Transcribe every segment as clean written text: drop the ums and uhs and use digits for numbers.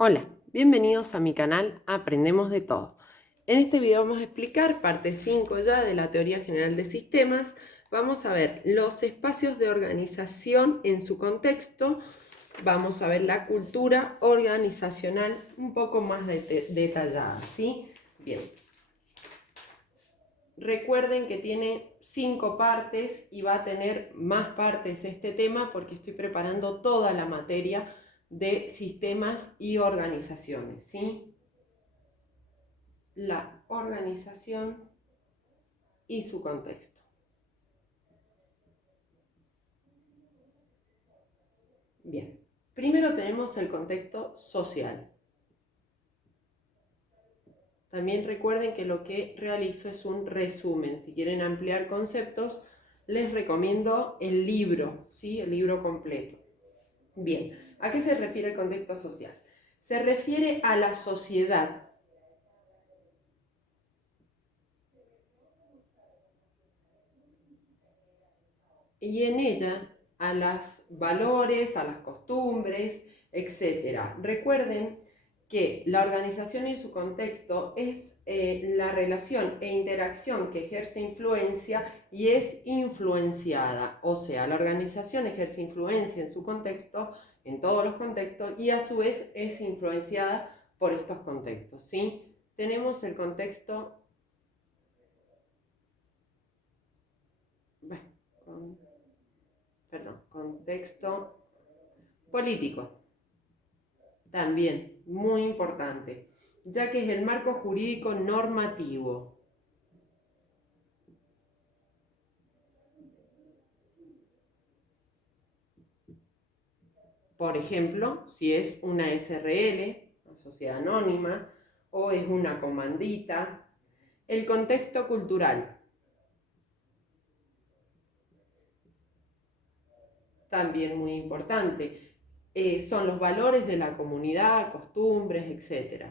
Hola, bienvenidos a mi canal Aprendemos de Todo. En este video vamos a explicar parte 5 ya de la teoría general de sistemas. Vamos a ver los espacios de organización en su contexto. Vamos a ver la cultura organizacional un poco más detallada, ¿sí? Bien. Recuerden que tiene 5 partes y va a tener más partes este tema porque estoy preparando toda la materia de sistemas y organizaciones, ¿sí? La organización y su contexto. Bien, primero tenemos el contexto social. También recuerden que lo que realizo es un resumen. Si quieren ampliar conceptos, les recomiendo el libro, ¿sí? El libro completo. Bien, ¿a qué se refiere el contexto social? Se refiere a la sociedad y en ella a los valores, a las costumbres, etc. Recuerden que la organización y su contexto es la relación e interacción que ejerce influencia y es influenciada. O sea, la organización ejerce influencia en su contexto, en todos los contextos, y a su vez es influenciada por estos contextos, ¿sí? Tenemos el contexto, contexto político. También, muy importante, ya que es el marco jurídico normativo. Por ejemplo, si es una SRL, una sociedad anónima, o es una comandita. El contexto cultural. También muy importante. Son los valores de la comunidad, costumbres, etc.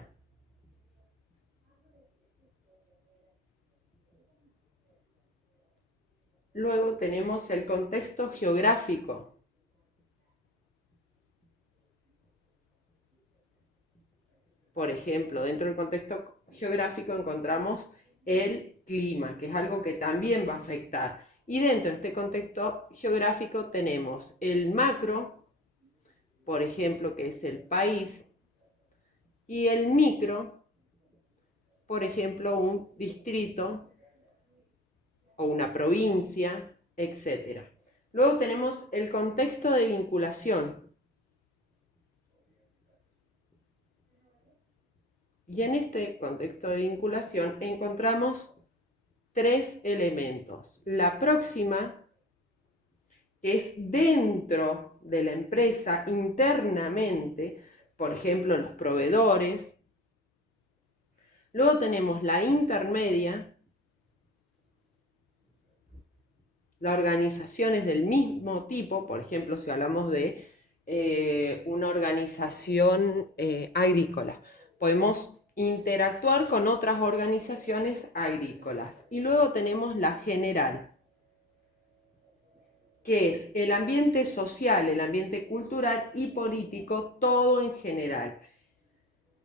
Luego tenemos el contexto geográfico. Por ejemplo, dentro del contexto geográfico encontramos el clima, que es algo que también va a afectar. Y dentro de este contexto geográfico tenemos el macro, por ejemplo, que es el país, y el micro, por ejemplo, un distrito o una provincia, etc. Luego tenemos el contexto de vinculación. Y en este contexto de vinculación encontramos 3 elementos. La próxima, que es dentro de la empresa internamente, por ejemplo, los proveedores. Luego tenemos la intermedia, las organizaciones del mismo tipo, por ejemplo, si hablamos de una organización agrícola, podemos interactuar con otras organizaciones agrícolas. Y luego tenemos la general, que es el ambiente social, el ambiente cultural y político, todo en general.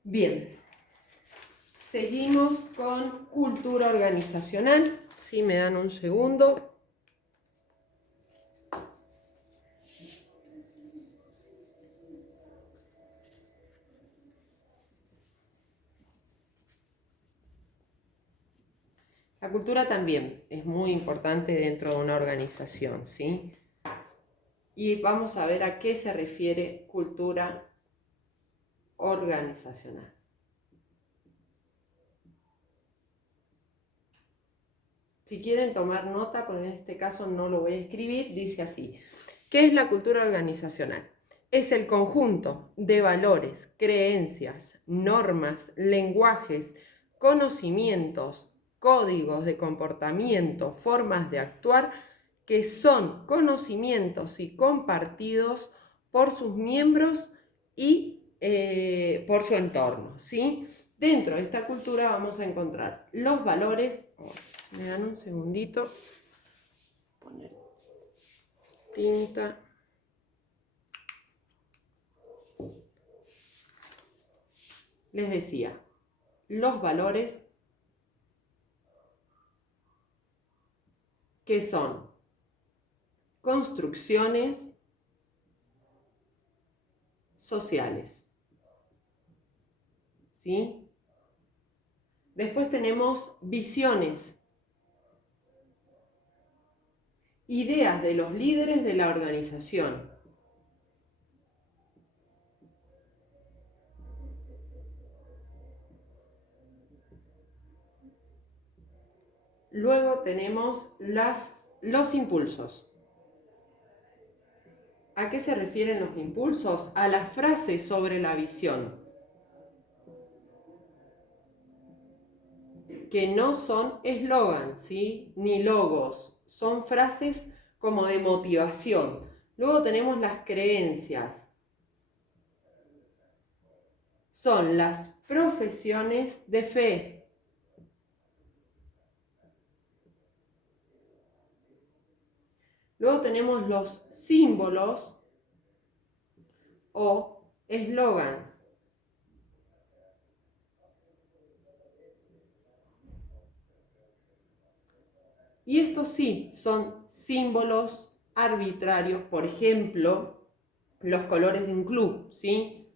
Bien, seguimos con cultura organizacional. Si me dan un segundo. La cultura también es muy importante dentro de una organización, ¿sí? Y vamos a ver a qué se refiere cultura organizacional. Si quieren tomar nota, pero en este caso no lo voy a escribir, dice así. ¿Qué es la cultura organizacional? Es el conjunto de valores, creencias, normas, lenguajes, conocimientos, códigos de comportamiento, formas de actuar que son conocimientos y compartidos por sus miembros y por su entorno, ¿sí? Dentro de esta cultura vamos a encontrar los valores. Me dan un segundito. Poner tinta. les decía, los valores que son construcciones sociales, ¿sí? Después tenemos visiones, ideas de los líderes de la organización. Luego tenemos los impulsos. ¿A qué se refieren los impulsos? A las frases sobre la visión, que no son eslogans, ¿sí? Ni logos, son frases como de motivación. Luego tenemos las creencias. Son las profesiones de fe. Luego tenemos los símbolos o eslogans. Y estos sí son símbolos arbitrarios, por ejemplo, los colores de un club, ¿sí?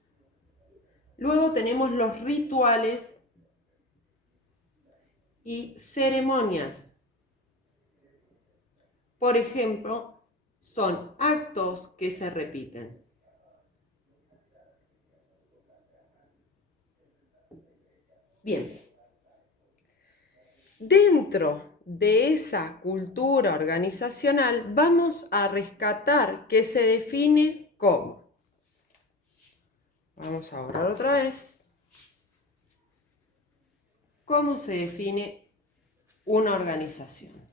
Luego tenemos los rituales y ceremonias. Por ejemplo, son actos que se repiten. Bien. Dentro de esa cultura organizacional vamos a rescatar que se define como. Vamos a borrar otra vez. ¿Cómo se define una organización?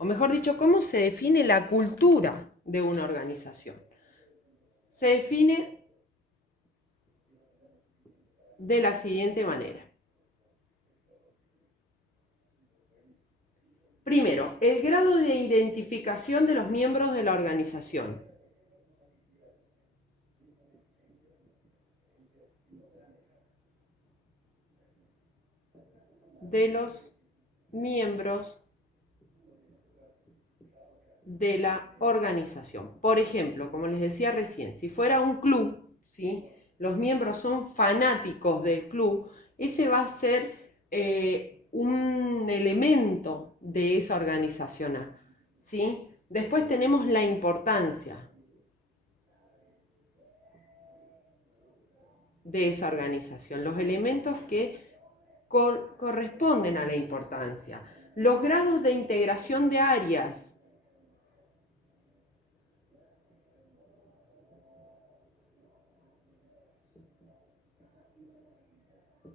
O mejor dicho, ¿cómo se define la cultura de una organización? Se define de la siguiente manera. Primero, el grado de identificación de los miembros de la organización. De los miembros de la organización. Por ejemplo, como les decía recién, si fuera un club, ¿sí? Los miembros son fanáticos del club, ese va a ser un elemento de esa organización, ¿sí? Después tenemos la importancia de esa organización, los elementos que corresponden a la importancia, los grados de integración de áreas.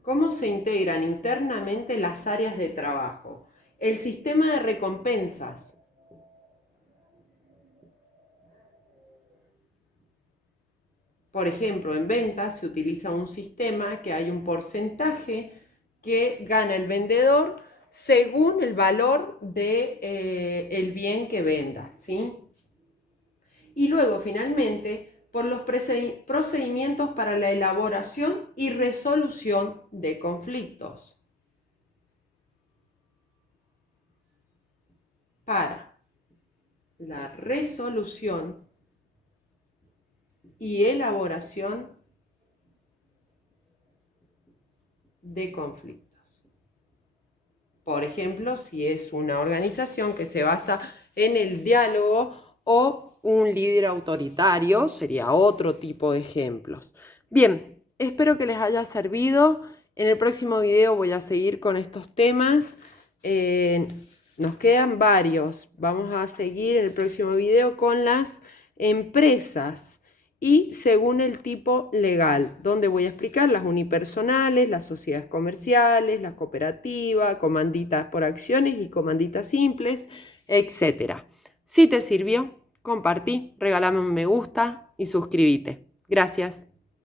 ¿Cómo se integran internamente las áreas de trabajo? El sistema de recompensas. Por ejemplo, en ventas se utiliza un sistema que hay un porcentaje que gana el vendedor según el valor del bien que venda, ¿sí? Y luego, finalmente, por los procedimientos para la elaboración y resolución de conflictos. Para la resolución y elaboración de conflictos. Por ejemplo, si es una organización que se basa en el diálogo o un líder autoritario, sería otro tipo de ejemplos. Bien, espero que les haya servido. En el próximo video voy a seguir con estos temas. Nos quedan varios. Vamos a seguir en el próximo video con las empresas y según el tipo legal, donde voy a explicar las unipersonales, las sociedades comerciales, las cooperativas, comanditas por acciones y comanditas simples, etc. Si te sirvió, compartí, regálame un me gusta y suscríbete. Gracias.